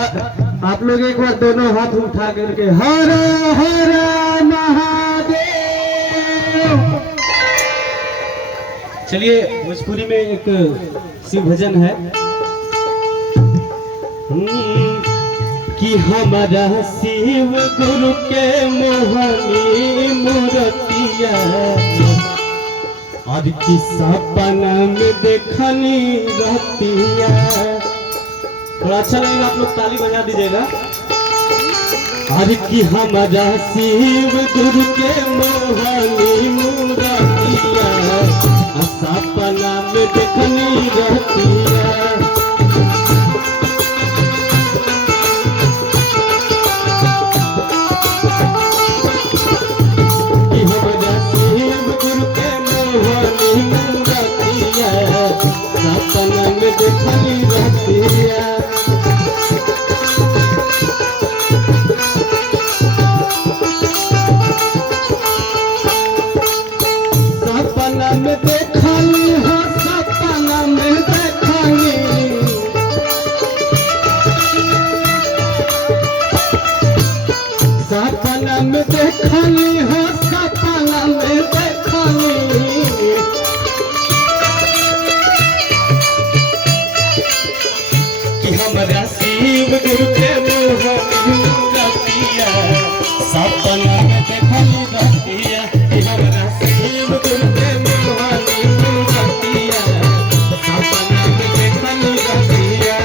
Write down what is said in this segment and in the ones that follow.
आप लोग एक बार दोनों हाथ उठा करके हर हर महादेव। चलिए भोजपुरी में एक शिव भजन है कि हमारा शिव गुरु के मोहनी मूर्तिया और की सपना में देखनी रहतिया। थोड़ा अच्छा लगेगा, आप लोग ताली बजा दीजिएगा। और की हमारा शिव गुरु के मोहनी मूर्तिया सपना में देखनी रहतिया। सपना में देखनी रहतिया। सपना में देखनी हो, सपना में देखनी। सपना में देखनी हो, सपना में देखनी। हमारा शिव गुरु के मोहनी मूर्तिया सपना में देखनी रहतिया। हमारा शिव गुरु के मोहनी मूर्तिया सपना में देखनी रहतिया।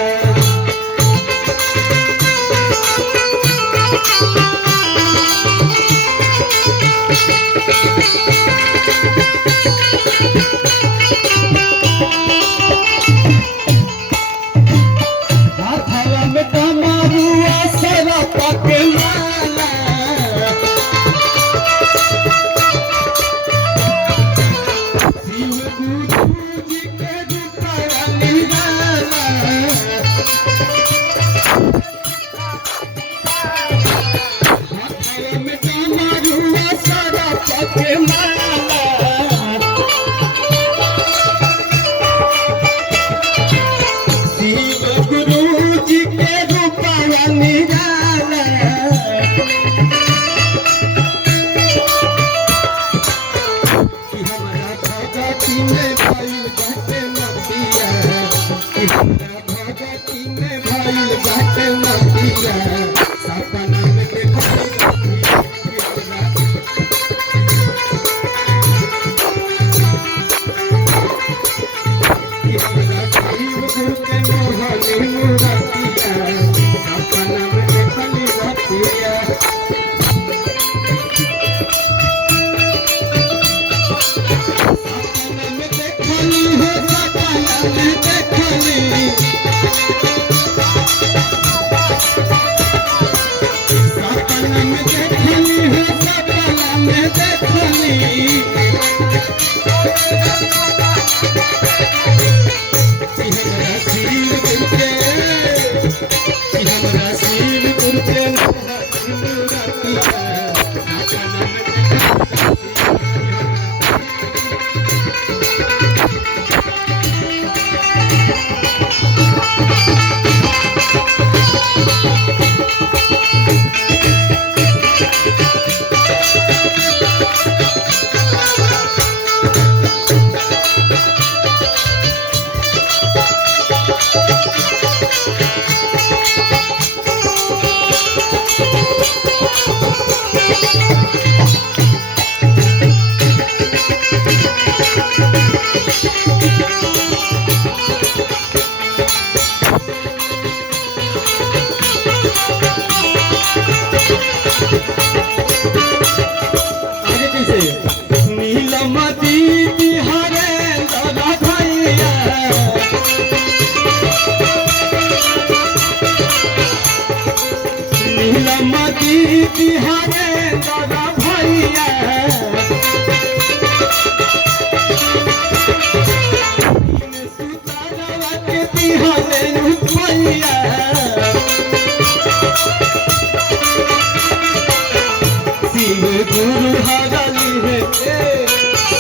शिव गुरु हरली है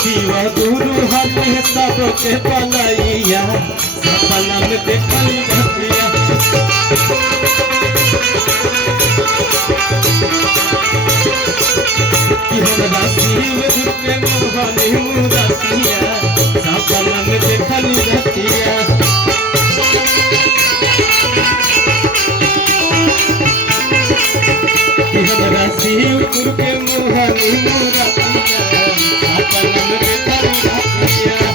शिव गुरु हरली है सबके पलैया सपना में देखली घटिया। के मोहनी मूरतिया सपना में देखली रतिया कि हमरा शिवपुर के मोहनी मूरतिया सपना में देखली रतिया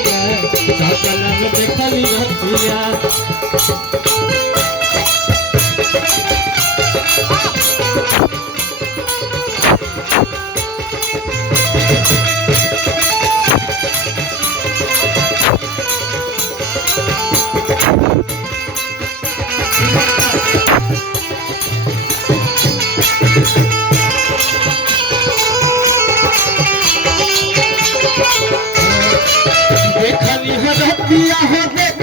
सपना में देखली रतिया देखली रतिया हो देख